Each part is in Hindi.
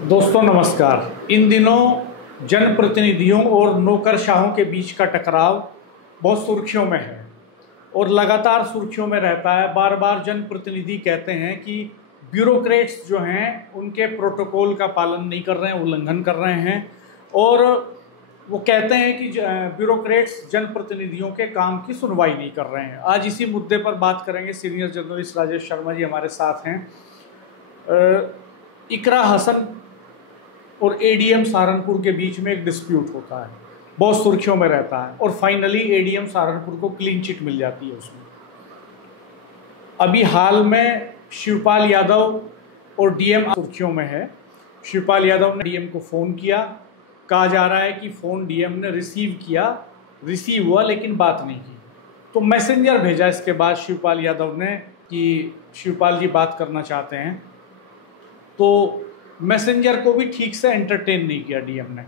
दोस्तों नमस्कार। इन दिनों जनप्रतिनिधियों और नौकरशाहों के बीच का टकराव बहुत सुर्खियों में है और लगातार सुर्खियों में रहता है। बार बार जनप्रतिनिधि कहते हैं कि ब्यूरोक्रेट्स जो हैं उनके प्रोटोकॉल का पालन नहीं कर रहे हैं, उल्लंघन कर रहे हैं। और वो कहते हैं कि ब्यूरोक्रेट्स जनप्रतिनिधियों के काम की सुनवाई नहीं कर रहे हैं। आज इसी मुद्दे पर बात करेंगे। सीनियर जर्नलिस्ट राजेश शर्मा जी हमारे साथ हैं। इकरा हसन और एडीएम सहारनपुर के बीच में एक डिस्प्यूट होता है, बहुत सुर्खियों में रहता है और फाइनली एडीएम सहारनपुर को क्लीन चिट मिल जाती है उसमें। अभी हाल में शिवपाल यादव और डीएम सुर्खियों में है। शिवपाल यादव ने डीएम को फ़ोन किया, कहा जा रहा है कि फ़ोन डीएम ने रिसीव किया, रिसीव हुआ लेकिन बात नहीं की। तो मैसेंजर भेजा इसके बाद शिवपाल यादव ने कि शिवपाल जी बात करना चाहते हैं। तो मैसेंजर को भी ठीक से एंटरटेन नहीं किया डीएम ने।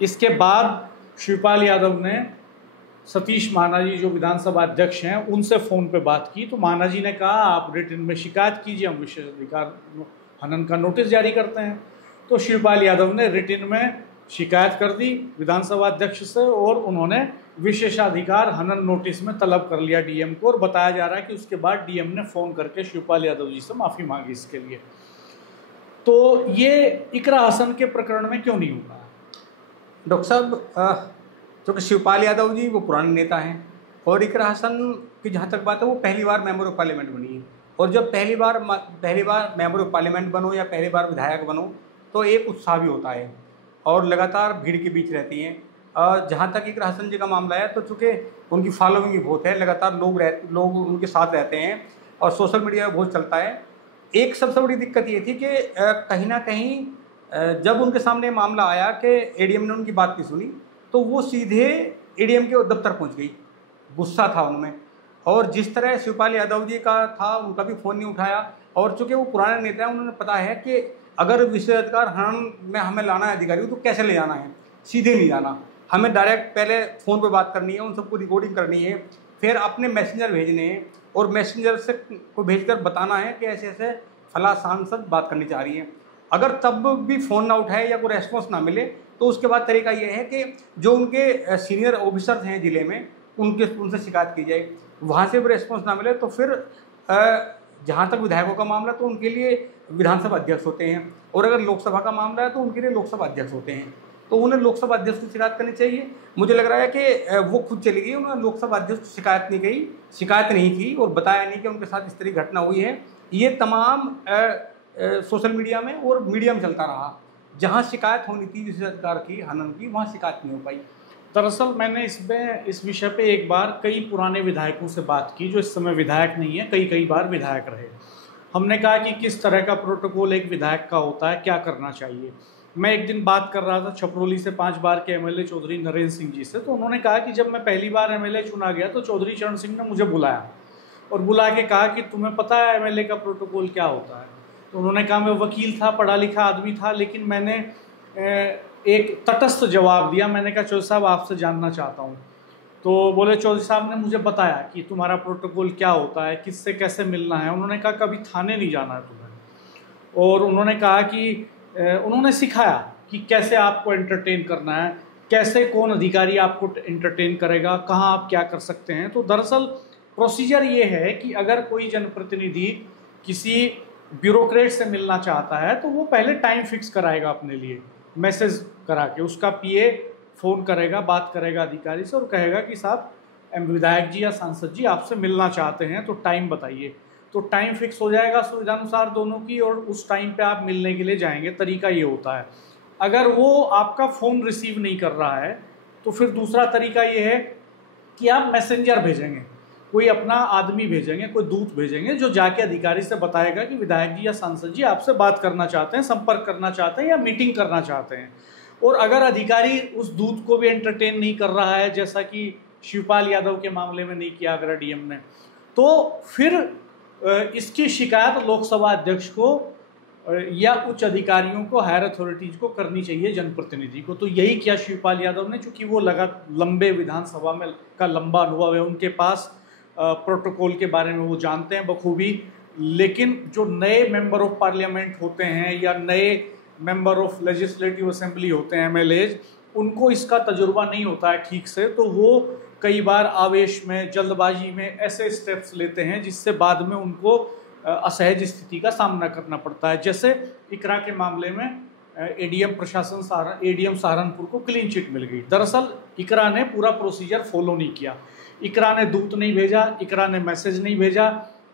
इसके बाद शिवपाल यादव ने सतीश महाना जी जो विधानसभा अध्यक्ष हैं उनसे फ़ोन पे बात की। तो महाना जी ने कहा आप रिटर्न में शिकायत कीजिए, हम विशेषाधिकार हनन का नोटिस जारी करते हैं। तो शिवपाल यादव ने रिटर्न में शिकायत कर दी विधानसभा अध्यक्ष से और उन्होंने विशेषाधिकार हनन नोटिस में तलब कर लिया डीएम को। और बताया जा रहा है कि उसके बाद डीएम ने फ़ोन करके शिवपाल यादव जी से माफ़ी मांगी इसके लिए। तो ये इकरा हसन के प्रकरण में क्यों नहीं हुआ? डॉक्टर साहब, क्योंकि शिवपाल यादव जी वो पुराने नेता हैं और इकरा हसन की जहाँ तक बात है वो पहली बार मेंबर ऑफ पार्लियामेंट बनी है। और जब पहली बार मेंबर ऑफ पार्लियामेंट बनो या पहली बार विधायक बनो तो एक उत्साह भी होता है और लगातार भीड़ के बीच रहती हैं। जहाँ तक इकरा हसन जी का मामला है तो चूँकि उनकी फॉलोइंग भी बहुत है, लगातार लोग उनके साथ रहते हैं और सोशल मीडिया में बहुत चलता है। एक सबसे बड़ी दिक्कत ये थी कि कहीं ना कहीं जब उनके सामने मामला आया कि एडीएम ने उनकी बात नहीं सुनी तो वो सीधे एडीएम के दफ्तर पहुंच गई। गुस्सा था उनमें। और जिस तरह शिवपाल यादव जी का था उनका भी फ़ोन नहीं उठाया। और चूँकि वो पुराने नेता हैं उन्होंने पता है कि अगर विशेषाधिकार हनन में हमें लाना है अधिकारी तो कैसे ले जाना है, सीधे नहीं जाना, हमें डायरेक्ट पहले फ़ोन पर बात करनी है, उन सबको रिकॉर्डिंग करनी है, फिर अपने मैसेंजर भेजने हैं और मैसेंजर से को भेजकर बताना है कि ऐसे ऐसे फला सांसद बात करनी चाह रही है। अगर तब भी फ़ोन ना उठाए या कोई रेस्पॉन्स ना मिले तो उसके बाद तरीका ये है कि जो उनके सीनियर ऑफिसर्स हैं ज़िले में उनसे शिकायत की जाए। वहाँ से भी रेस्पॉन्स ना मिले तो फिर जहाँ तक विधायकों का मामला तो उनके लिए विधानसभा अध्यक्ष होते हैं और अगर लोकसभा का मामला है तो उनके लिए लोकसभा अध्यक्ष होते हैं। तो उन्हें लोकसभा अध्यक्ष की शिकायत करनी चाहिए। मुझे लग रहा है कि वो खुद चली गई, उन्होंने लोकसभा अध्यक्ष की शिकायत नहीं की और बताया नहीं कि उनके साथ इस तरह घटना हुई है। ये तमाम सोशल मीडिया में और मीडिया में चलता रहा। जहाँ शिकायत होनी थी विशेषाधिकार की हनन की वहाँ शिकायत नहीं हो पाई। दरअसल मैंने इस विषय पे एक बार कई पुराने विधायकों से बात की जो इस समय विधायक नहीं है, कई बार विधायक रहे। हमने कहा कि किस तरह का प्रोटोकॉल एक विधायक का होता है, क्या करना चाहिए। मैं एक दिन बात कर रहा था छपरोली से 5 बार के एमएलए चौधरी नरेंद्र सिंह जी से। तो उन्होंने कहा कि जब मैं पहली बार एमएलए चुना गया तो चौधरी चरण सिंह ने मुझे बुलाया और बुला के कहा कि तुम्हें पता है एमएलए का प्रोटोकॉल क्या होता है। तो उन्होंने कहा मैं वकील था, पढ़ा लिखा आदमी था, लेकिन मैंने एक तटस्थ जवाब दिया। मैंने कहा चौधरी साहब आपसे जानना चाहता हूँ। तो बोले चौधरी साहब ने मुझे बताया कि तुम्हारा प्रोटोकॉल क्या होता है, किससे कैसे मिलना है। उन्होंने कहा कभी थाने नहीं जाना है तुम्हें। और उन्होंने कहा कि उन्होंने सिखाया कि कैसे आपको एंटरटेन करना है, कैसे कौन अधिकारी आपको एंटरटेन करेगा, कहाँ आप क्या कर सकते हैं। तो दरअसल प्रोसीजर ये है कि अगर कोई जनप्रतिनिधि किसी ब्यूरोक्रेट से मिलना चाहता है तो वो पहले टाइम फिक्स कराएगा अपने लिए, मैसेज करा के उसका पीए फ़ोन करेगा, बात करेगा अधिकारी से और कहेगा कि साहब विधायक जी या सांसद जी आपसे मिलना चाहते हैं तो टाइम बताइए। तो टाइम फिक्स हो जाएगा सुविधानुसार दोनों की और उस टाइम पे आप मिलने के लिए जाएंगे। तरीका ये होता है। अगर वो आपका फ़ोन रिसीव नहीं कर रहा है तो फिर दूसरा तरीका ये है कि आप मैसेंजर भेजेंगे, कोई अपना आदमी भेजेंगे, कोई दूत भेजेंगे जो जाके अधिकारी से बताएगा कि विधायक जी या सांसद जी आपसे बात करना चाहते हैं, संपर्क करना चाहते हैं या मीटिंग करना चाहते हैं। और अगर अधिकारी उस दूत को भी एंटरटेन नहीं कर रहा है, जैसा कि शिवपाल यादव के मामले में नहीं किया अगर डीएम ने, तो फिर इसकी शिकायत लोकसभा अध्यक्ष को या उच्च अधिकारियों को, हायर अथॉरिटीज को करनी चाहिए, जनप्रतिनिधि को। तो यही किया शिवपाल यादव ने, चूँकि वो लंबे विधानसभा में का लंबा अनुभव है, उनके पास प्रोटोकॉल के बारे में वो जानते हैं बखूबी। लेकिन जो नए मेंबर ऑफ पार्लियामेंट होते हैं या नए मेंबर ऑफ लेजिस्लेटिव असेंबली होते हैं, MLAs, उनको इसका तजुर्बा नहीं होता है ठीक से, तो वो कई बार आवेश में, जल्दबाजी में ऐसे स्टेप्स लेते हैं जिससे बाद में उनको असहज स्थिति का सामना करना पड़ता है। जैसे इकरा के मामले में ADM सहारनपुर को क्लीन चिट मिल गई। दरअसल इकरा ने पूरा प्रोसीजर फॉलो नहीं किया। इकरा ने दूत नहीं भेजा, इकरा ने मैसेज नहीं भेजा।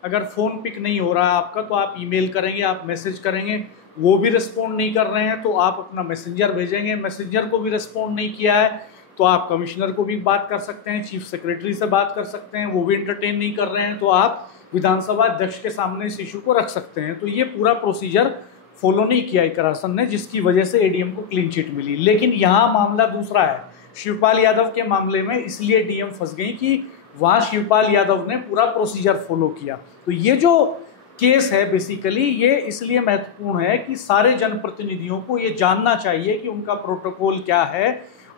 अगर फ़ोन पिक नहीं हो रहा है आपका तो आप ईमेल करेंगे, आप मैसेज करेंगे, वो भी रिस्पॉन्ड नहीं कर रहे हैं तो आप अपना मैसेंजर भेजेंगे, मैसेंजर को भी रिस्पॉन्ड नहीं किया है तो आप कमिश्नर को भी बात कर सकते हैं, चीफ सेक्रेटरी से बात कर सकते हैं, वो भी एंटरटेन नहीं कर रहे हैं तो आप विधानसभा अध्यक्ष के सामने इस इशू को रख सकते हैं। तो ये पूरा प्रोसीजर फॉलो नहीं किया इकरा हसन ने, जिसकी वजह से ADM को क्लीन चिट मिली। लेकिन यहाँ मामला दूसरा है। शिवपाल यादव के मामले में इसलिए DM फंस गई कि वहाँ शिवपाल यादव ने पूरा प्रोसीजर फॉलो किया। तो ये जो केस है बेसिकली ये इसलिए महत्वपूर्ण है कि सारे जनप्रतिनिधियों को ये जानना चाहिए कि उनका प्रोटोकॉल क्या है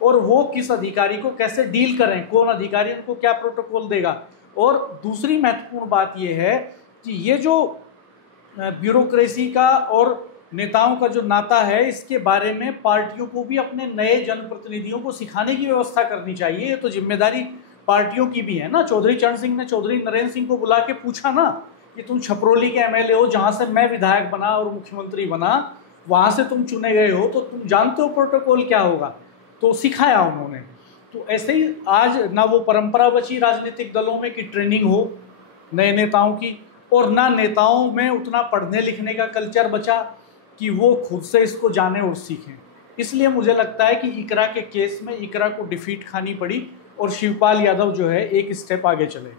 और वो किस अधिकारी को कैसे डील करें, कौन अधिकारी उनको क्या प्रोटोकॉल देगा। और दूसरी महत्वपूर्ण बात यह है कि ये जो ब्यूरोक्रेसी का और नेताओं का जो नाता है, इसके बारे में पार्टियों को भी अपने नए जनप्रतिनिधियों को सिखाने की व्यवस्था करनी चाहिए। ये तो जिम्मेदारी पार्टियों की भी है ना। चौधरी चरण सिंह ने चौधरी नरेंद्र सिंह को बुला के पूछा ना कि तुम छपरोली के MLA हो, जहाँ से मैं विधायक बना और मुख्यमंत्री बना, वहाँ से तुम चुने गए हो तो तुम जानते हो प्रोटोकॉल क्या होगा, तो सिखाया उन्होंने। तो ऐसे ही आज ना वो परंपरा बची राजनीतिक दलों में कि ट्रेनिंग हो नए नेताओं की, और ना नेताओं में उतना पढ़ने लिखने का कल्चर बचा कि वो खुद से इसको जाने और सीखें। इसलिए मुझे लगता है कि इकरा के केस में इकरा को डिफीट खानी पड़ी और शिवपाल यादव जो है एक स्टेप आगे चले।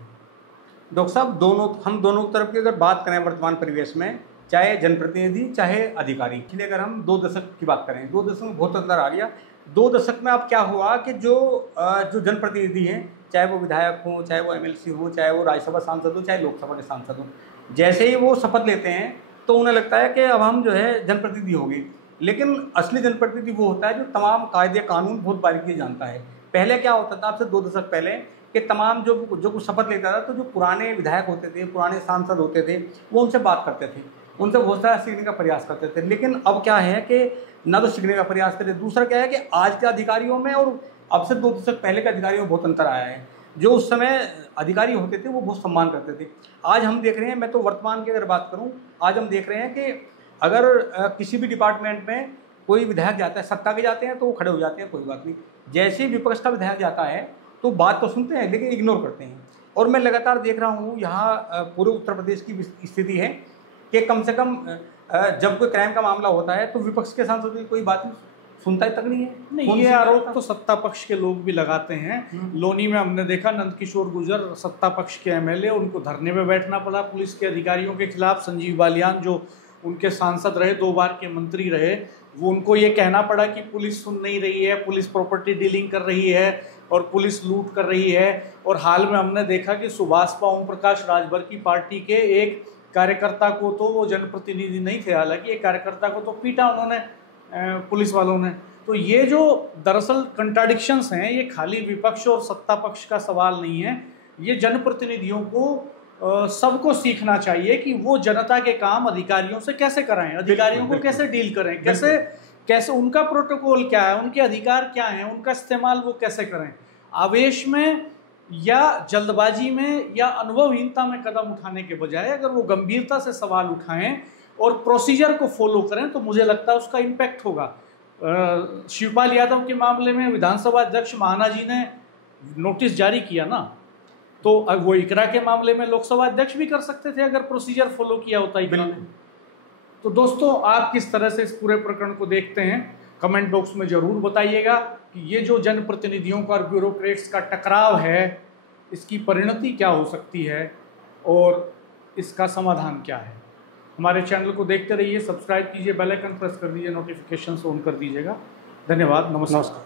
डॉक्टर साहब, हम दोनों तरफ की अगर बात करें वर्तमान परिवेश में, चाहे जनप्रतिनिधि चाहे अधिकारी, इसलिए अगर हम 2 दशक की बात करें, 2 दशक में बहुत अंतर आ गया। 2 दशक में अब क्या हुआ कि जो जनप्रतिनिधि हैं, चाहे वो विधायक हो, चाहे वो MLC हो, चाहे वो राज्यसभा सांसद हो, चाहे लोकसभा के सांसद हो, जैसे ही वो शपथ लेते हैं तो उन्हें लगता है कि अब हम जो है जनप्रतिनिधि हो गए। लेकिन असली जनप्रतिनिधि वो होता है जो तमाम कायदे कानून बहुत बारीकी से जानता है। पहले क्या होता था, आपसे 2 दशक पहले, कि तमाम जो कुछ शपथ लेता था तो जो पुराने विधायक होते थे, पुराने सांसद होते थे, वो उनसे बात करते थे, उनसे बहुत सारा सीखने का प्रयास करते थे। लेकिन अब क्या है कि ना तो सीखने का प्रयास करते, दूसरा क्या है कि आज के अधिकारियों में और अब से 2 दशक पहले के अधिकारियों में बहुत अंतर आया है। जो उस समय अधिकारी होते थे वो बहुत सम्मान करते थे। आज हम देख रहे हैं, मैं तो वर्तमान की अगर बात करूं, आज हम देख रहे हैं कि अगर किसी भी डिपार्टमेंट में कोई विधायक जाता है, सत्ता के जाते हैं तो वो खड़े हो जाते हैं, कोई बात नहीं। जैसे ही विपक्ष का विधायक जाता है तो बात तो सुनते हैं लेकिन इग्नोर करते हैं। और मैं लगातार देख रहा हूँ यहाँ पूरे उत्तर प्रदेश की स्थिति है कि कम से कम जब कोई क्राइम का मामला होता है तो विपक्ष के सांसद की कोई बात सुनता तक नहीं है। नहीं, ये आरोप तो सत्ता पक्ष के लोग भी लगाते हैं। लोनी में हमने देखा नंदकिशोर गुर्जर सत्ता पक्ष के MLA, उनको धरने में बैठना पड़ा पुलिस के अधिकारियों के खिलाफ। संजीव बालियान जो उनके सांसद रहे, 2 बार के मंत्री रहे, वो उनको ये कहना पड़ा कि पुलिस सुन नहीं रही है, पुलिस प्रॉपर्टी डीलिंग कर रही है और पुलिस लूट कर रही है। और हाल में हमने देखा कि सुभाषपा ओम प्रकाश राजभर की पार्टी के एक कार्यकर्ता को, तो वो जनप्रतिनिधि नहीं थे हालांकि, एक कार्यकर्ता को तो पीटा उन्होंने पुलिस वालों ने। तो ये जो दरअसल कंट्राडिक्शंस हैं, ये खाली विपक्ष और सत्ता पक्ष का सवाल नहीं है, ये जनप्रतिनिधियों को सबको सीखना चाहिए कि वो जनता के काम अधिकारियों से कैसे कराएं, अधिकारियों को कैसे डील करें, कैसे उनका प्रोटोकॉल क्या है, उनके अधिकार क्या हैं, उनका इस्तेमाल वो कैसे करें। आवेश में या जल्दबाजी में या अनुभवहीनता में कदम उठाने के बजाय अगर वो गंभीरता से सवाल उठाएं और प्रोसीजर को फॉलो करें तो मुझे लगता है उसका इम्पैक्ट होगा। शिवपाल यादव के मामले में विधानसभा अध्यक्ष महाना जी ने नोटिस जारी किया ना, तो वो इकरा के मामले में लोकसभा अध्यक्ष भी कर सकते थे अगर प्रोसीजर फॉलो किया होता इकरा ने। तो दोस्तों, आप किस तरह से इस पूरे प्रकरण को देखते हैं, कमेंट बॉक्स में जरूर बताइएगा कि ये जो जनप्रतिनिधियों का और ब्यूरोक्रेट्स का टकराव है, इसकी परिणति क्या हो सकती है और इसका समाधान क्या है। हमारे चैनल को देखते रहिए, सब्सक्राइब कीजिए, बेल आइकन प्रेस कर दीजिए, नोटिफिकेशन ऑन कर दीजिएगा। धन्यवाद, नमस्कार।